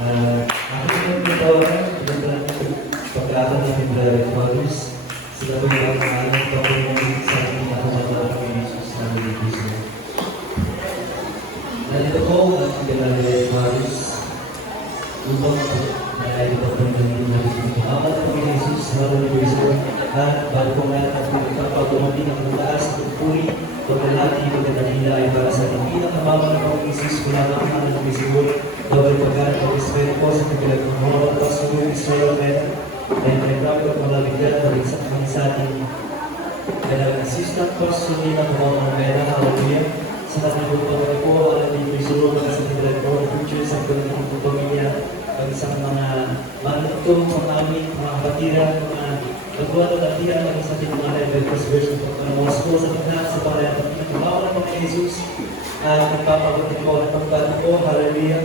Ako yung pagkawaran, pagkakot ng Brother Fathers, sila po yung mga pagkawaran sa ating pagkawaran ng Jesus na nilipis mo. Nandito po ang Brother Fathers, upang nalayo po ng nilipis mo. Amat po ng Jesus na nilipis mo, at bago po nga kapag dumating ang mataas at puri, pagkalati ng kanila ay para sa ating pinakamamang ng Jesus mula ng mga ng Israel, bawal pagkat ng Israel po sa kabilang mga pasuloy Israel men, ay nagkakot mga bigyan ng sa ating kailangan assistant person nila ng mga pera, hallelujah. Sa ating pagpapalagay po, alam niyo Israel mga sa kabilang mga futures ang kanilang pagpamilya, ang isang mga manutong, mga amin, mga kapatira, mga pagbuhat at atira ng sa ating mga level first verse ng pagpanawas po sa pagkakas sa parang pagpapalagay ng mga Jesus at nagpapabuti po ng pagbato po, hallelujah.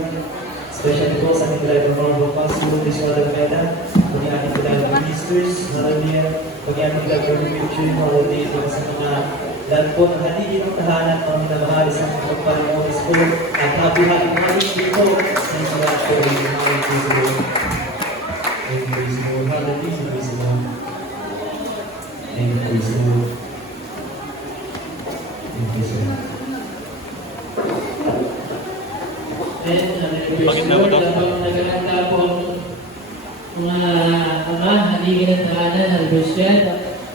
Especially po sa ating driver Marvel Pastor, this Father Mena, pag ating driver ministers, hallelujah. Pag ating driver picture, hallelujah. Pag sa mga lahat po ng haligin ng tahanan, mga minamahal sa mga pagpapalagay po at happy-happy haligin po sa mga po ng mga Lord. Thank you, praise the Lord. Hallelujah, praise the Lord. Thank you, praise the Lord. Thank you, sir. Bakit na ba ito? Nagkakanta po mga ama, haligin ng tahanan ng Christian.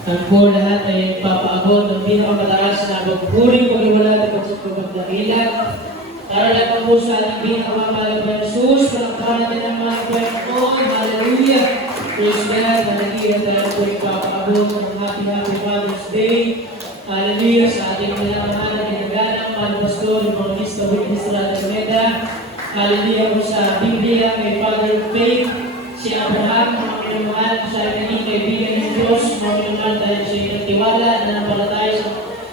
Ang po lahat ay papaabot ng pinakamataas na pagpuring pag-iwala at pagdakila. Para lang po sa ating pinakamamalag na Jesus, palakpakan natin ang mga Panginoon. Hallelujah! Praise God, haligin tayo po ay papaabot ng Happy Father's Day. Hallelujah! Sa ating mga mahal na ginagalang, mahal pastor, evangelista, witness, Meda. Hallelujah po sa Biblia, kay Father Faith, si Abraham, mga minamahal, siya ay naging kaibigan ng Diyos, mga minamahal dahil siya ay nagtiwala, nananampalataya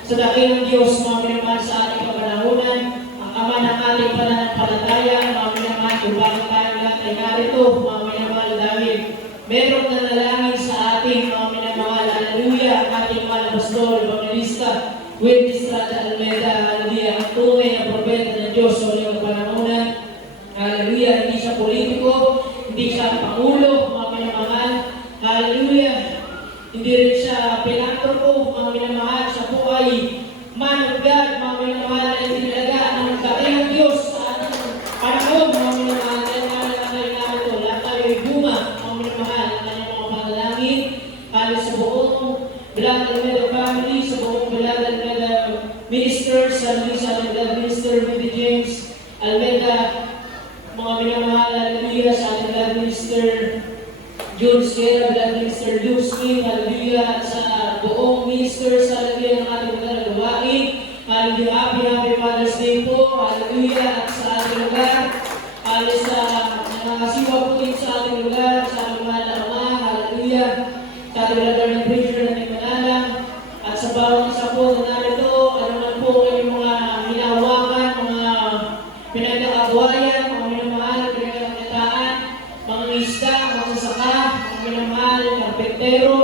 sa dakilang Diyos, mga minamahal sa ating kapanahunan, ang ama ng ating pananampalataya, mga minamahal, kung bakit tayo lahat ay narito, mga minamahal, dahil meron na nalangin sa ating mga minamahal, hallelujah, ang ating mga pastor, evangelista, witness, Almeda, hallelujah, ang tunay na propeta ng Diyos, sa uling panahunan. Hallelujah, hindi siya politiko, hindi siya pangulo, mga minamahal. Hallelujah, hindi rin siya pilantropo, mga minamahal. Siya po ay man of God, mga minamahal, na itinalagaan ng dakilang Diyos sa ating panahon, mga minamahal. Dahil namin ito, lahat tayo ay bunga, mga minamahal, ang kanyang mga panalangin. Halos sa buong Bilang Almeda family, sa buong Bilang Almeda ministers, sa Almeda minister, Rudy James Almeda, mga minamahal, hallelujah, sa ating God Minister June Sierra, God Minister Luke Smith, hallelujah, sa buong ministers, hallelujah, ng ating mga nagawain, hallelujah, happy Father's Day po, hallelujah, at sa ating lugar, hallelujah, sa nangasiwa po din sa ating lugar, sa ating mahal na ama, hallelujah, sa ating lugar ng preacher na Manala, at sa bawat isa po na narito, ano man po kayong mga hinahawakan, mga pinagkakagawayan, mga isda, mga sasaka, mga minamahal, karpentero,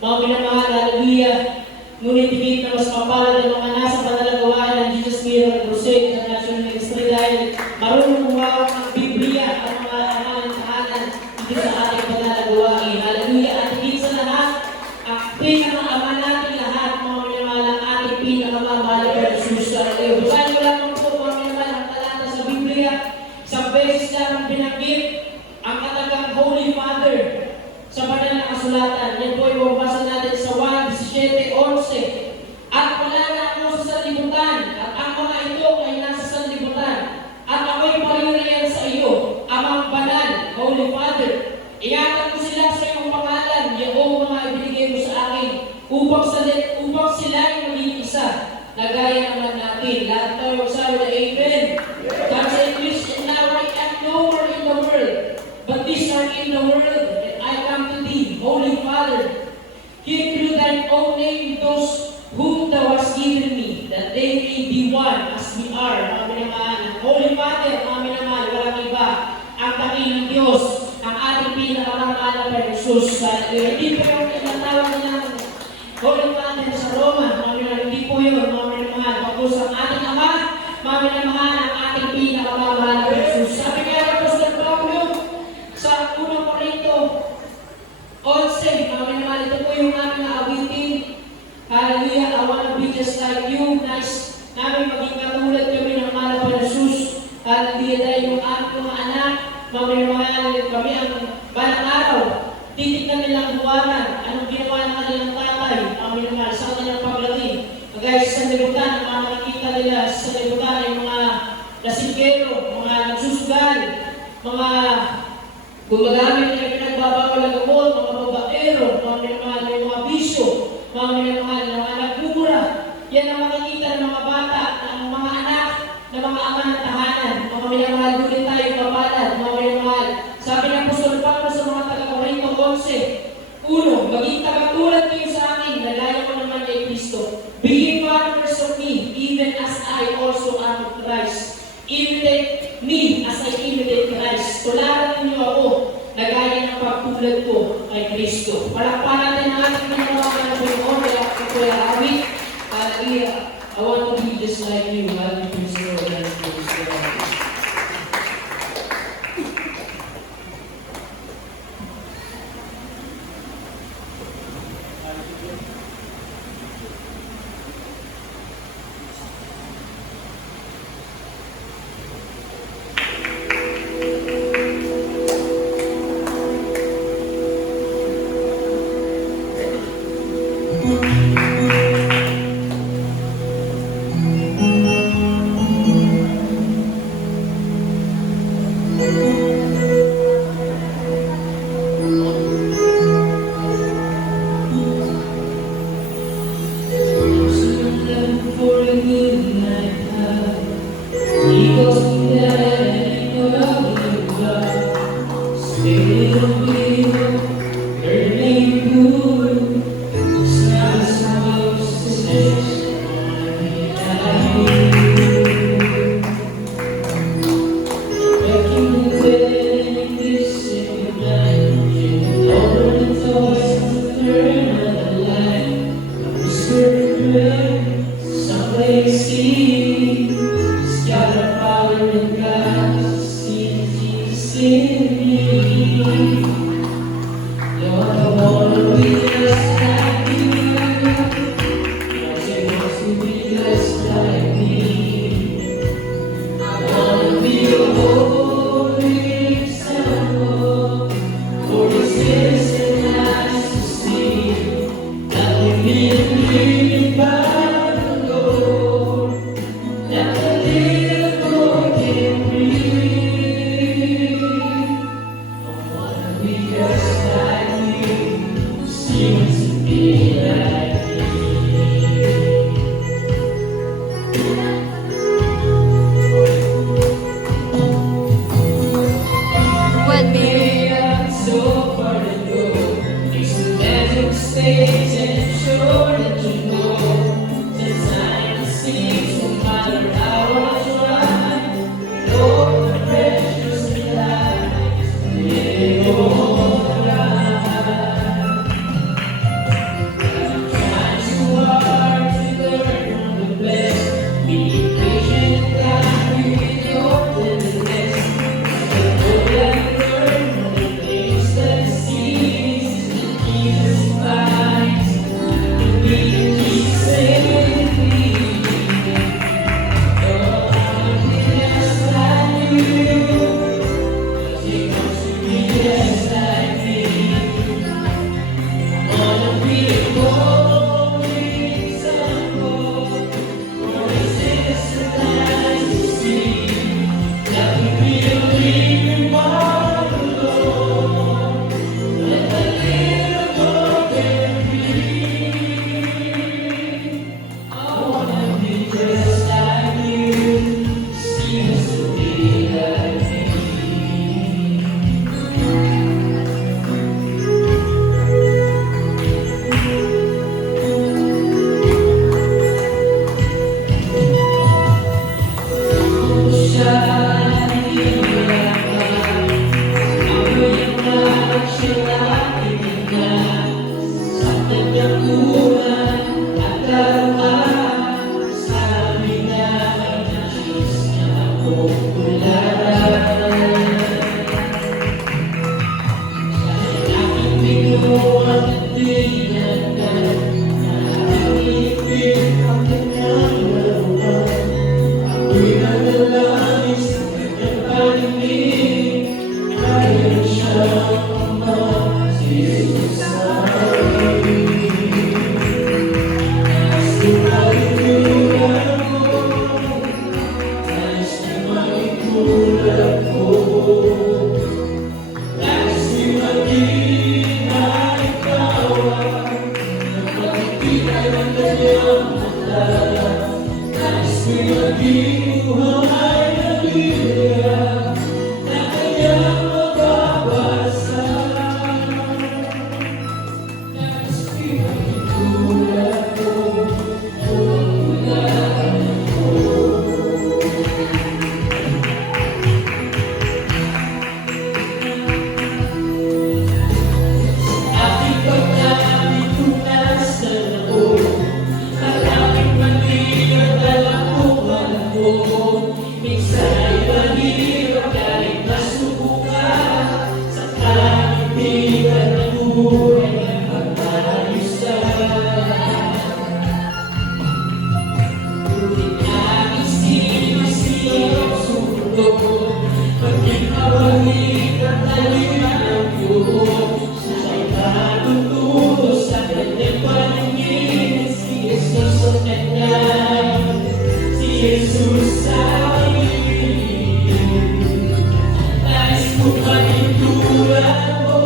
mga minamahal, hallelujah. Ngunit higit na mas mapalad ang mga nasa panalagawan ng Jesus Miracle Crusade International Ministry dahil marunong humawak ng Biblia at mga amal ng tahanan dito sa ating panalagawain. Hallelujah. At higit sa lahat, ang pinaka-ama natin lahat, mga minamahal, ang ating pinaka-mamahal na Jesus. Hallelujah. Basahin ko lang po, mga minamahal, ang talata sa Biblia, isang beses lang ang binanggit ang katagang Holy Father sa banal na kasulatan. Yan po ay mabasa natin sa 1:17-11. At wala na ako sa sanlibutan, at ang mga ito ay nasa sanlibutan. At ako'y parirayan sa iyo, amang banal, Holy Father. Iyakan ko sila sa iyong pangalan, yaong mga ibinigay mo sa akin, upang sila ay maging isa. Nagaya naman natin. Lahat tayo magsabi na Amen. God sa English, and now I am nowhere in the world, but these are in the world, and I come to thee, Holy Father. Give through thine own name those whom thou hast given me, that they may be one as we are. Mga minamahal, Holy Father, mga minamahal, walang iba, ang dakilang Diyos, ang ating pinakamamahal na Jesus. Hindi po yung tinatawag nilang Holy Father sa Roma, mga minamahal, hindi po yun, mga minamahal, pagkus ang ating Ama, mga minamahal, ang ating pinakamamahal na Jesus. Sabi kaya Apostol Pablo, Dahil di tayo yung ating mga anak, mamimahal kami ang balang araw. Titignan nilang buwanan, anong ginawa ng kanilang tatay, ang minamahal sa kanilang paglaki. Kagaya sa sanlibutan, ang mga nakikita nila sa sanlibutan ay mga lasingkero, mga nagsusugal, mga gumagamit ng pinagbabawal na gamot, mga babaero, mga minamahal ng mga bisyo, mga minamahal ng mga nagmumura. Yan ang makikita ng mga bata, ng mga anak, ng mga ama ng tahanan. Mga minamahal, doon tayo mapalad, mga minamahal. Sabi ng Apostol Pablo sa mga taga-Korinto 11, uno, maging tagatulad kayo sa akin, nagaya ko naman kay Kristo. Be followers of me, even as I also am of Christ. Imitate me as I imitate Christ. Tularan ninyo ako, nagaya ng pagtulad ko kay Kristo. Palakpakan natin ang ating pinawakan ng Panginoon, kaya ako kuya awit. Hallelujah. I want to be just like you. Hallelujah. Praise the Lord. Hallelujah. paningin, kaya siyang Ama, si Jesus sa akin. Nais ko maitulad mo, nais ko maitulad mo, nais ko maging halimbawa ng pagkikita ng kanyang mata. Nais ko maging buhay na Biblia na kanyang mababasa. Nais ko maging tulad mo, tulad mo. Aking pagkakitunasan ako, at aking manligat alam kong malambot. Minsan ay mahirap kahit nasubukan, sa kanindigan ng buhay ay magkaayusan. Ngunit aking sinisirap sundo, maging mawalik at talima ng Diyos. Siya'y matututo sa kanyang paningin, si Jesus ang kanyang, si Jesus sa akin. Nais ko maging tulad mo,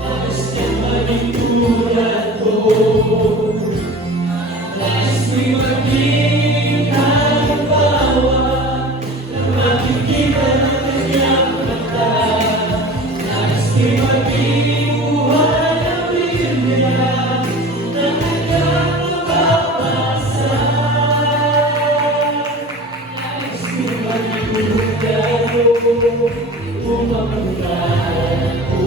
nais ko maging tulad mo, nais ko maging halimbawa na makikita ng kanyang mata. Nais ko maging buhay na Biblia na kanyang mababasa. Nais ko maging tulad mo, umangkat ko.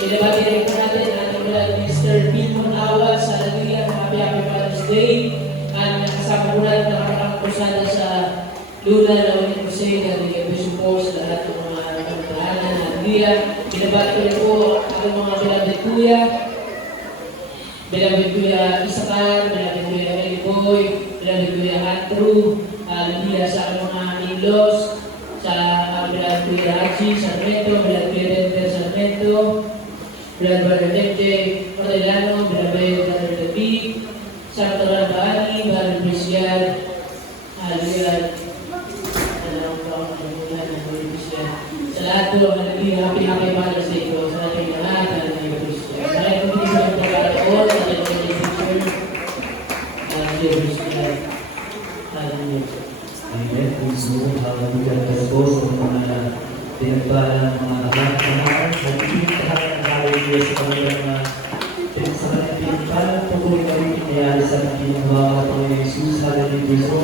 Pinabati rin po natin ang ating brother Mr. Pilmon Awad sa Hallelujah. Happy Father's Day. At nakasama po natin nakakang kusada sa Luna na ulit po siya na nag-abiso po sa lahat ng mga kamatahanan na Hallelujah. Pinabati ko rin po ang mga beloved kuya. Beloved kuya Isakan, beloved kuya Eliboy, beloved kuya Andrew, Hallelujah sa mga in-laws, sa beloved kuya Haji Sarmento, beloved kuya Denter Sarmento, beloved brother Dente Cordelano, beloved brother David, sa Torah Baani, brother Christian, Hallelujah. Sa lahat po, Hallelujah, happy Father's Day po sa ating lahat, Hallelujah Christian. Sa lahat po dito ang pagkakaroon, sa ating mga teacher, Hallelujah Christian. Hallelujah. Amen. Puso, hallelujah. Tapos po sa mga pinagpala ng mga anak, nagpipintahan ng hallelujah sa kanilang mga sa kanilang pinagpala, patuloy na rin pinayari sa mga pinagawa ng Panginoon Jesus, hallelujah. So,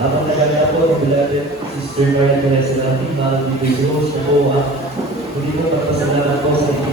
habang naganda po, ang beloved Sister Maria Teresa Latin, hallelujah. So po, hindi po magpasalamat po sa